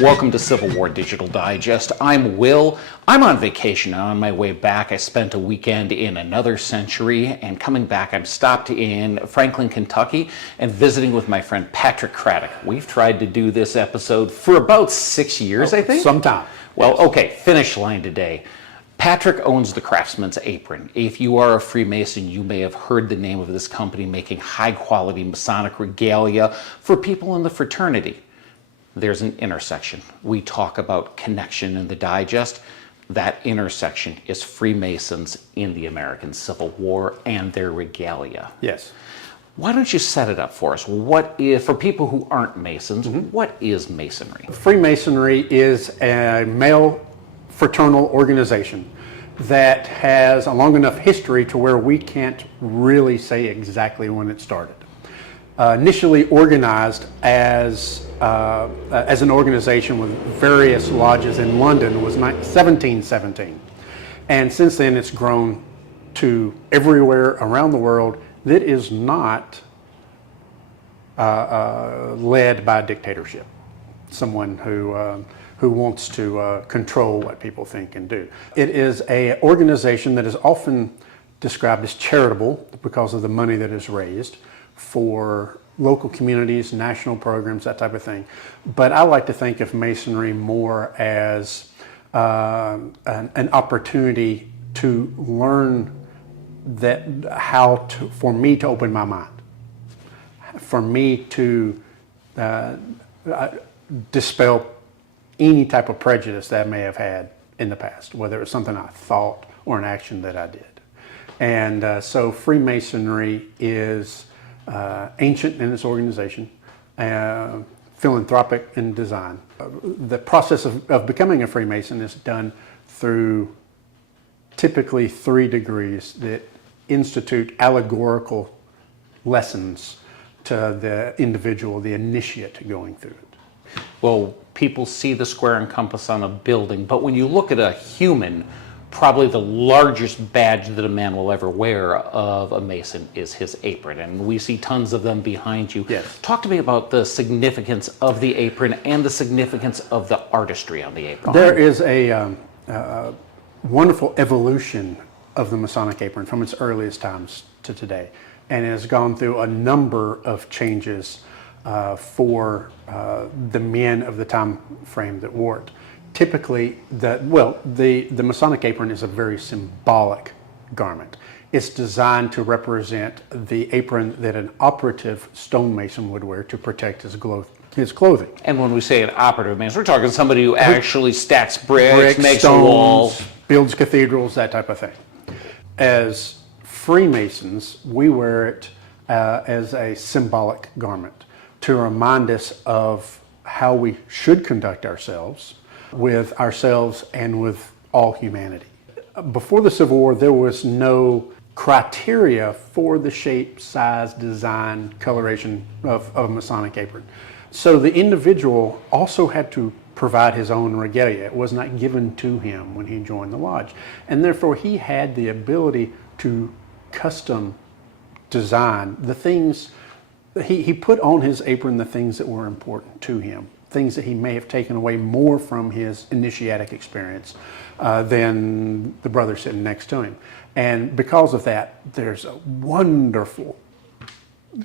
Welcome to Civil War Digital Digest. I'm Will. I'm on vacation, and on my way back I spent a weekend in another century, and coming back I'm stopped in Franklin, Kentucky and visiting with my friend Patrick Craddock. We've tried to do this episode for about 6 years, I think. Sometime. Well, okay, finish line today. Patrick owns the Craftsman's Apron. If you are a Freemason, you may have heard the name of this company making high-quality Masonic regalia for people in the fraternity. There's an intersection. We talk about connection in the digest. That intersection is Freemasons in the American Civil War and their regalia. Yes. Why don't you set it up for us? What is, for people who aren't Masons, what is Masonry? Freemasonry is a male fraternal organization that has a long enough history to where we can't really say exactly when it started. Initially organized as an organization with various lodges in London was 1717. And since then it's grown to everywhere around the world that is not led by a dictatorship, someone who wants to control what people think and do. It is an organization that is often described as charitable because of the money that is raised for local communities, national programs, that type of thing. But I like to think of Masonry more as an opportunity to learn for me to open my mind, for me to dispel any type of prejudice that I may have had in the past, whether it was something I thought or an action that I did. And so Freemasonry is ancient in its organization, philanthropic in design. The process of becoming a Freemason is done through typically 3 degrees that institute allegorical lessons to the individual, the initiate going through it. Well, people see the square and compass on a building, but when you look at a human, probably the largest badge that a man will ever wear of a Mason is his apron, and we see tons of them behind you. Yes. Talk to me about the significance of the apron and the significance of the artistry on the apron. There is a wonderful evolution of the Masonic apron from its earliest times to today, and it has gone through a number of changes for the men of the time frame that wore it. Typically, the Masonic apron is a very symbolic garment. It's designed to represent the apron that an operative stonemason would wear to protect his clothing. And when we say an operative Mason, we're talking somebody who actually stacks bricks, makes stones, a wall, builds cathedrals, that type of thing. As Freemasons, we wear it as a symbolic garment to remind us of how we should conduct ourselves with ourselves and with all humanity. Before the Civil War, there was no criteria for the shape, size, design, coloration of a Masonic apron. So the individual also had to provide his own regalia. It was not given to him when he joined the lodge. And therefore he had the ability to custom design the things. He put on his apron the things that were important to him, things that he may have taken away more from his initiatic experience than the brother sitting next to him. And because of that, there's a wonderful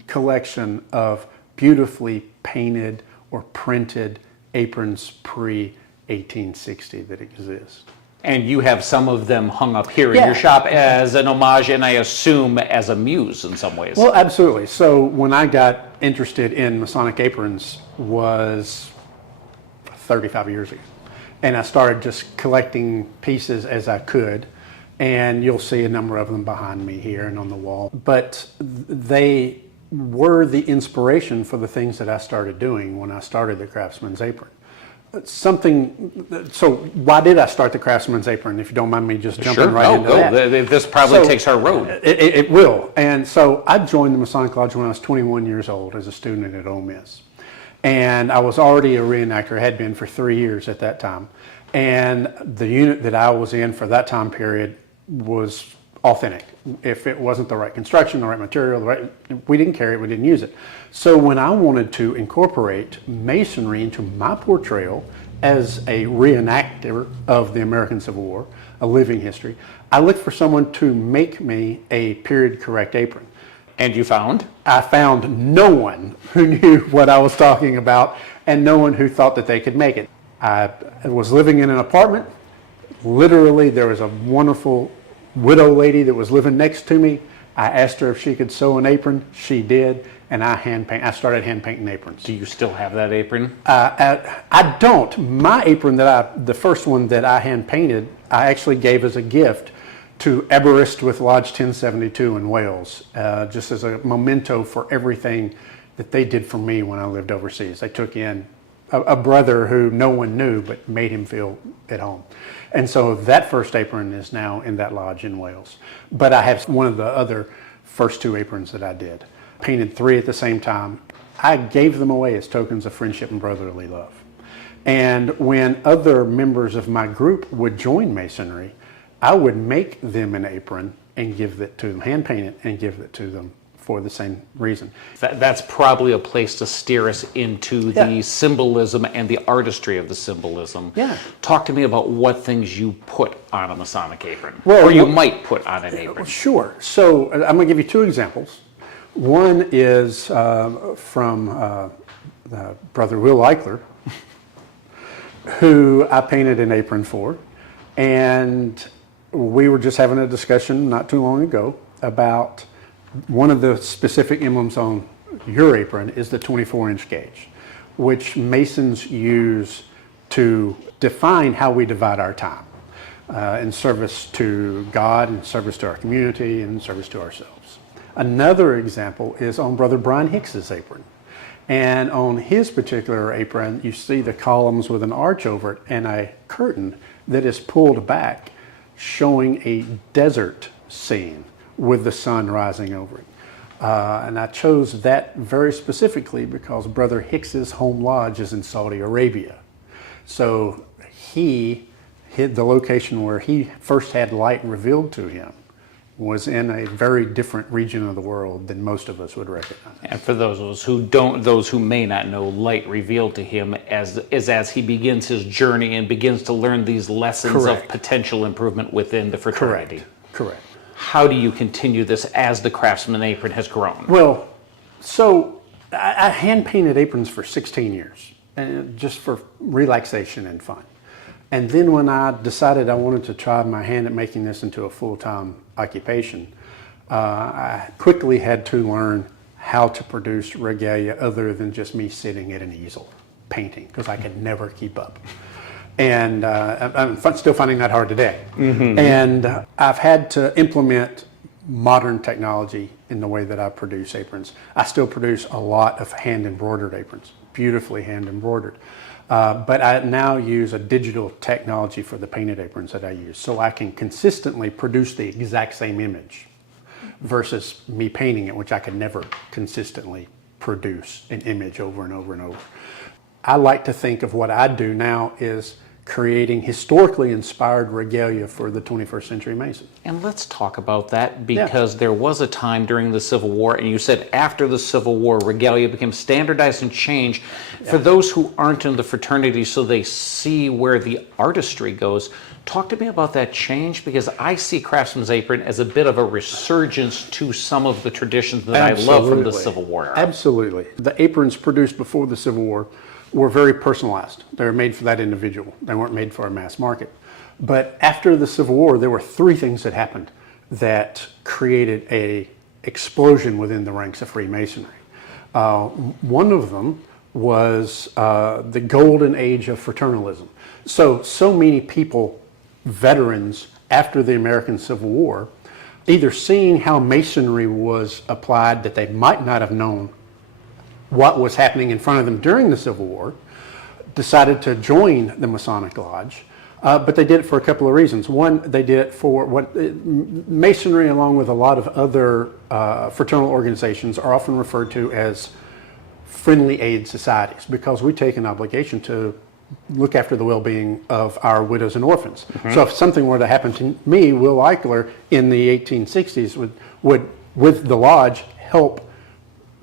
collection of beautifully painted or printed aprons pre-1860 that exist. and you have some of them hung up here in your shop as an homage, and I assume as a muse in some ways. Well, absolutely. So when I got interested in Masonic aprons was 35 years ago. And I started just collecting pieces as I could. And you'll see a number of them behind me here and on the wall. But they were the inspiration for the things that I started doing when I started the Craftsman's Apron. So why did I start the Craftsman's Apron, if you don't mind me just jumping into that? This probably takes our road. It will. And so I joined the Masonic Lodge when I was 21 years old as a student at Ole Miss. And I was already a reenactor, had been for 3 years at that time. And the unit that I was in for that time period was authentic. If it wasn't the right construction, the right material, we didn't carry it, we didn't use it. So when I wanted to incorporate Masonry into my portrayal as a reenactor of the American Civil War, a living history, I looked for someone to make me a period correct apron. And you found? I found no one who knew what I was talking about and no one who thought that they could make it. I was living in an apartment. Literally, there was a wonderful widow lady that was living next to me. I asked her if she could sew an apron. She did, and I started hand painting aprons. Do you still have that apron? I don't. My apron the first one that I hand painted, I actually gave as a gift to Aberystwyth Lodge 1072 in Wales, just as a memento for everything that they did for me when I lived overseas. They took in a brother who no one knew but made him feel at home. And so that first apron is now in that lodge in Wales. But I have one of the other first two aprons that I did. Painted three at the same time. I gave them away as tokens of friendship and brotherly love. And when other members of my group would join Masonry, I would make them an apron and give it to them, hand paint it and give it to them for the same reason. That's probably a place to steer us into the symbolism and the artistry of the symbolism. Yeah. Talk to me about what things you put on a Masonic apron, Well, or you might put on an apron. Sure. So I'm going to give you two examples. One is from Brother Will Eichler, who I painted an apron for. And we were just having a discussion not too long ago about one of the specific emblems on your apron is the 24-inch gauge, which Masons use to define how we divide our time in service to God, in service to our community, and in service to ourselves. Another example is on Brother Brian Hicks's apron. And on his particular apron, you see the columns with an arch over it and a curtain that is pulled back, showing a desert scene with the sun rising over it. And I chose that very specifically because Brother Hicks's home lodge is in Saudi Arabia. So he hit the location where he first had light revealed to him was in a very different region of the world than most of us would recognize. And for those who may not know, light revealed to him as he begins his journey and begins to learn these lessons of potential improvement within the fraternity. Correct. How do you continue this as the Craftsman apron has grown? Well, so I hand painted aprons for 16 years, and just for relaxation and fun. And then when I decided I wanted to try my hand at making this into a full-time occupation, I quickly had to learn how to produce regalia other than just me sitting at an easel painting, because I could never keep up. And I'm still finding that hard today. Mm-hmm. And I've had to implement modern technology in the way that I produce aprons. I still produce a lot of hand-embroidered aprons, beautifully hand-embroidered. But I now use a digital technology for the painted aprons that I use, so I can consistently produce the exact same image versus me painting it, which I could never consistently produce an image over and over and over. I like to think of what I do now is creating historically inspired regalia for the 21st century Mason. And let's talk about that, because there was a time during the Civil War, and you said after the Civil War, regalia became standardized and changed. For those who aren't in the fraternity, so they see where the artistry goes, talk to me about that change, because I see Craftsman's apron as a bit of a resurgence to some of the traditions that I love from the Civil War era. Absolutely. The aprons produced before the Civil War were very personalized. They were made for that individual. They weren't made for a mass market. But after the Civil War, there were three things that happened that created an explosion within the ranks of Freemasonry. One of them was the golden age of fraternalism. So many people, veterans after the American Civil War, either seeing how Masonry was applied that they might not have known what was happening in front of them during the Civil War, decided to join the Masonic Lodge, but they did it for a couple of reasons. One, they did it for Masonry, along with a lot of other fraternal organizations, are often referred to as friendly aid societies, because we take an obligation to look after the well-being of our widows and orphans. Mm-hmm. So if something were to happen to me, Will Eichler, in the 1860s, would with the lodge, help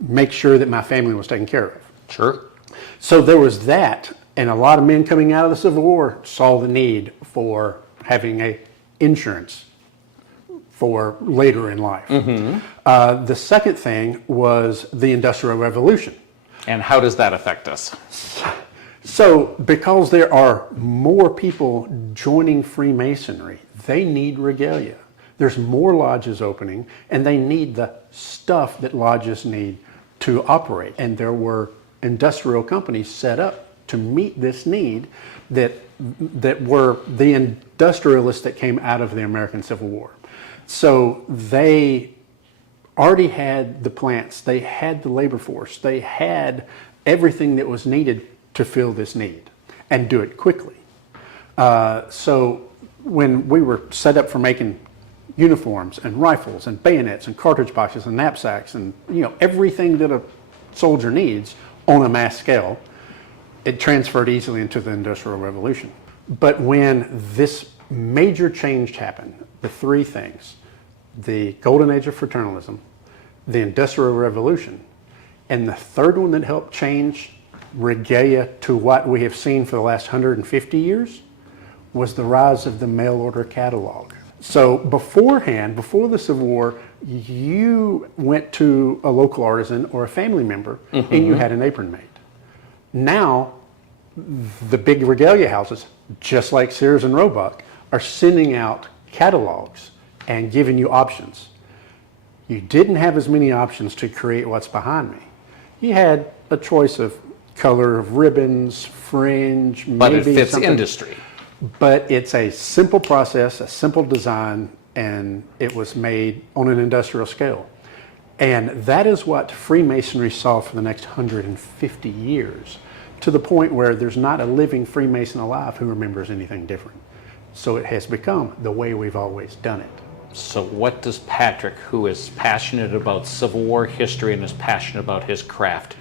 make sure that my family was taken care of. Sure. So there was that And a lot of men coming out of the Civil War saw the need for having a insurance for later in life. The second thing was the Industrial Revolution. And how does that affect us? So because there are more people joining Freemasonry, they need regalia. There's more lodges opening, and they need the stuff that lodges need to operate. And there were industrial companies set up to meet this need that were the industrialists that came out of the American Civil War. So they already had the plants, they had the labor force, they had everything that was needed to fill this need and do it quickly. So when we were set up for making uniforms and rifles and bayonets and cartridge boxes and knapsacks and everything that a soldier needs on a mass scale, it transferred easily into the Industrial Revolution. But when this major change happened, the three things, the golden age of fraternalism, the Industrial Revolution, and the third one that helped change regalia to what we have seen for the last 150 years, was the rise of the mail order catalog. So beforehand, before the Civil War, you went to a local artisan or a family member and you had an apron made. Now, the big regalia houses, just like Sears and Roebuck, are sending out catalogs and giving you options. You didn't have as many options to create what's behind me. You had a choice of color of ribbons, fringe, But maybe it fits something. industry. But it's a simple process, a simple design, and it was made on an industrial scale. And that is what Freemasonry saw for the next 150 years, to the point where there's not a living Freemason alive who remembers anything different. So it has become the way we've always done it. So what does Patrick, who is passionate about Civil War history and is passionate about his craft,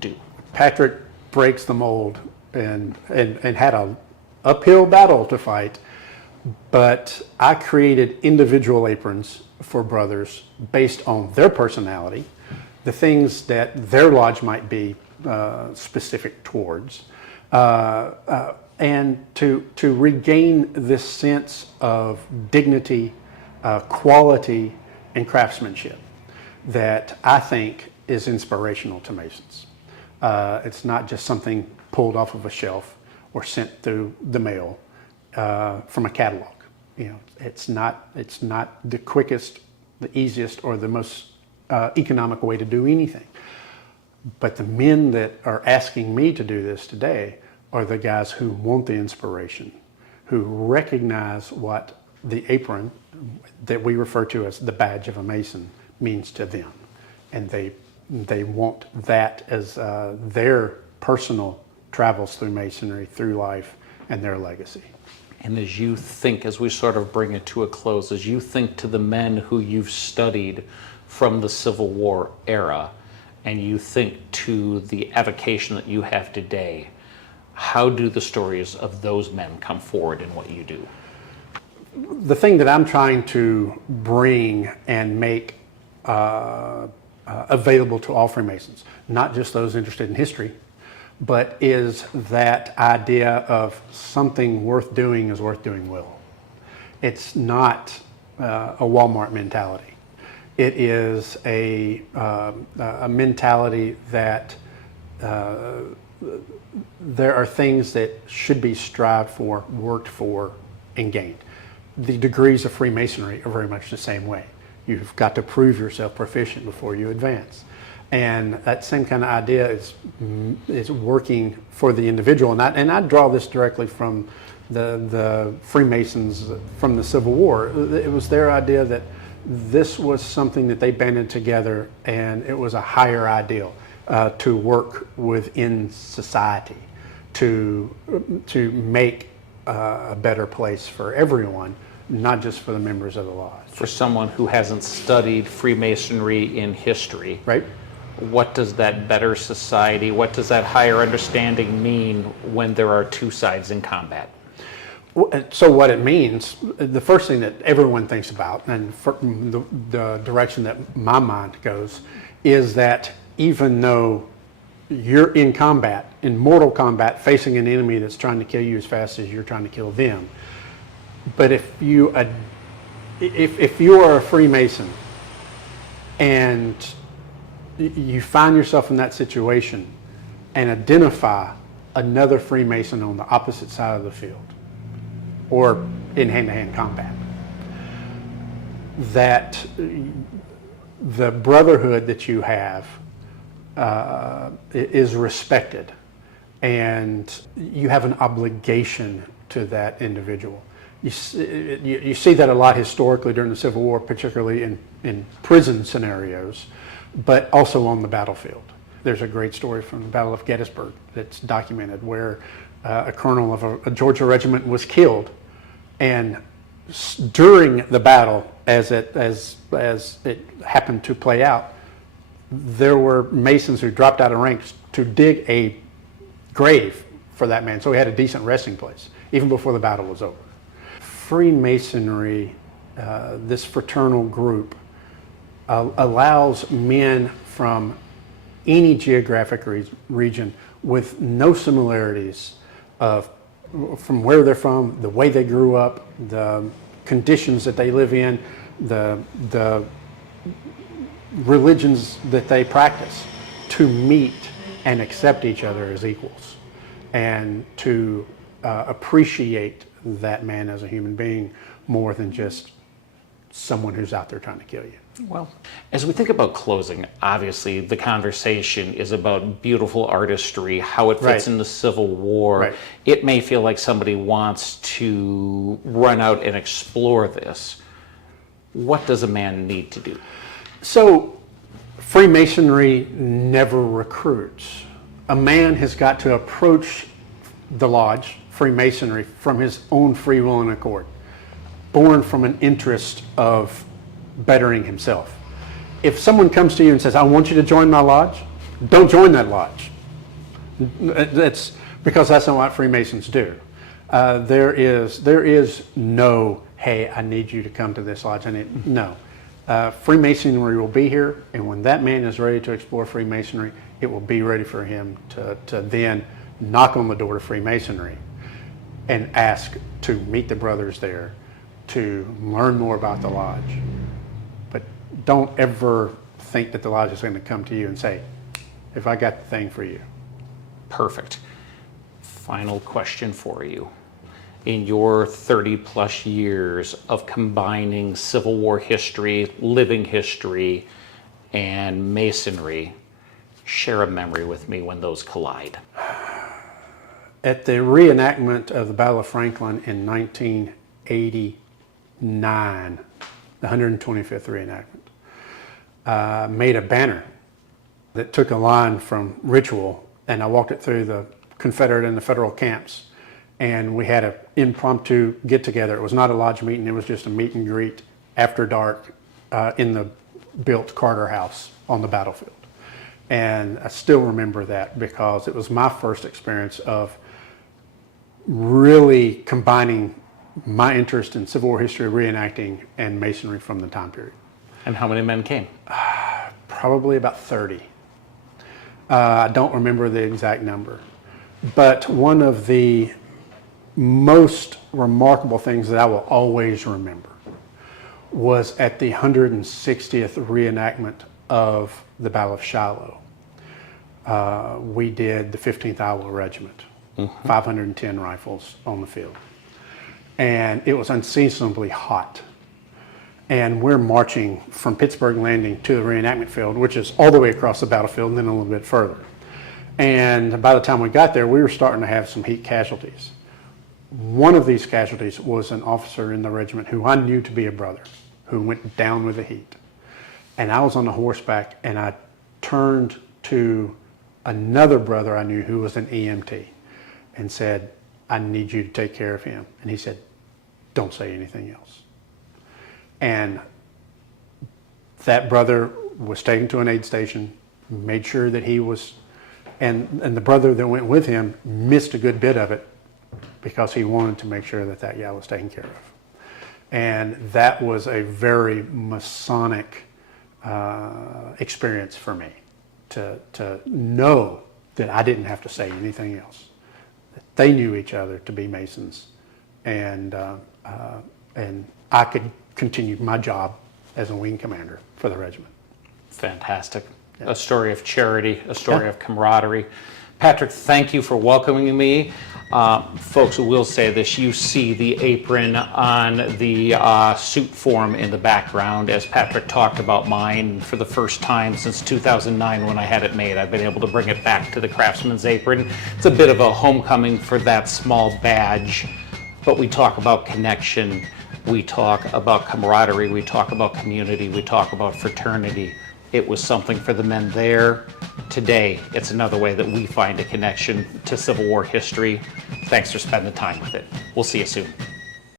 do? Patrick breaks the mold and had a uphill battle to fight, but I created individual aprons for brothers based on their personality, the things that their lodge might be specific towards, and to regain this sense of dignity, quality, and craftsmanship that I think is inspirational to Masons. It's not just something pulled off of a shelf or sent through the mail from a catalog. It's not the quickest, the easiest, or the most economic way to do anything. But the men that are asking me to do this today are the guys who want the inspiration, who recognize what the apron that we refer to as the badge of a Mason means to them. And they want that as their personal travels through Masonry, through life, and their legacy. And as you think, as we sort of bring it to a close, as you think to the men who you've studied from the Civil War era, and you think to the avocation that you have today, how do the stories of those men come forward in what you do? The thing that I'm trying to bring and make available to all Freemasons, not just those interested in history, but is that idea of something worth doing is worth doing well. It's not a Walmart mentality. It is a mentality that there are things that should be strived for, worked for, and gained. The degrees of Freemasonry are very much the same way. You've got to prove yourself proficient before you advance. And that same kind of idea is working for the individual. And I draw this directly from the Freemasons from the Civil War. It was their idea that this was something that they banded together, and it was a higher ideal to work within society, to make a better place for everyone, not just for the members of the lodge. For someone who hasn't studied Freemasonry in history, Right? what does that better society, what does that higher understanding mean when there are two sides in combat? So what it means, the first thing that everyone thinks about, and the direction that my mind goes, is that even though you're in combat, in mortal combat, facing an enemy that's trying to kill you as fast as you're trying to kill them. But if you are a Freemason and you find yourself in that situation and identify another Freemason on the opposite side of the field or in hand-to-hand combat, that the brotherhood that you have is respected, and you have an obligation to that individual. You see that a lot historically during the Civil War, particularly in prison scenarios, but also on the battlefield. There's a great story from the Battle of Gettysburg that's documented where a colonel of a Georgia regiment was killed, and during the battle, as it happened to play out, there were Masons who dropped out of ranks to dig a grave for that man, so he had a decent resting place, even before the battle was over. Freemasonry, this fraternal group, allows men from any geographic region with no similarities from where they're from, the way they grew up, the conditions that they live in, the religions that they practice, to meet and accept each other as equals, and to appreciate that man as a human being more than just someone who's out there trying to kill you. Well, as we think about closing, obviously the conversation is about beautiful artistry, how it fits in the Civil War. Right. It may feel like somebody wants to run out and explore this. What does a man need to do? So, Freemasonry never recruits. A man has got to approach the lodge, Freemasonry, from his own free will and accord, born from an interest of bettering himself. If someone comes to you and says, I want you to join my lodge, don't join that lodge. That's because that's not what Freemasons do. There is no, hey, I need you to come to this lodge. No. Freemasonry will be here, and when that man is ready to explore Freemasonry, it will be ready for him to then knock on the door to Freemasonry and ask to meet the brothers there, to learn more about the lodge. But don't ever think that the lodge is going to come to you and say, "If I got the thing for you." Perfect. Final question for you. In your 30 plus years of combining Civil War history, living history, and Masonry, share a memory with me when those collide. At the reenactment of the Battle of Franklin in 1989, the 125th reenactment, made a banner that took a line from ritual, and I walked it through the Confederate and the Federal camps, and we had an impromptu get-together. It was not a lodge meeting, it was just a meet and greet after dark in the built Carter House on the battlefield. And I still remember that because it was my first experience of really combining my interest in Civil War history, reenacting, and Masonry from the time period. And how many men came? Probably about 30. I don't remember the exact number. But one of the most remarkable things that I will always remember was at the 160th reenactment of the Battle of Shiloh. We did the 15th Iowa Regiment, 510 rifles on the field. And it was unseasonably hot. And we're marching from Pittsburgh Landing to the reenactment field, which is all the way across the battlefield and then a little bit further. And by the time we got there, we were starting to have some heat casualties. One of these casualties was an officer in the regiment who I knew to be a brother, who went down with the heat. And I was on the horseback, and I turned to another brother I knew who was an EMT and said, I need you to take care of him. And he said, don't say anything else. And that brother was taken to an aid station, made sure that he was, and the brother that went with him missed a good bit of it because he wanted to make sure that that guy was taken care of. And that was a very Masonic experience for me, to know that I didn't have to say anything else. They knew each other to be Masons, and I could continue my job as a wing commander for the regiment. Fantastic. A story of charity, a story of camaraderie. Patrick, thank you for welcoming me. Folks, will say this, you see the apron on the suit form in the background as Patrick talked about mine for the first time since 2009 when I had it made. I've been able to bring it back to the Craftsman's apron. It's a bit of a homecoming for that small badge, but we talk about connection, we talk about camaraderie, we talk about community, we talk about fraternity. It was something for the men there. Today, it's another way that we find a connection to Civil War history. Thanks for spending time with it. We'll see you soon.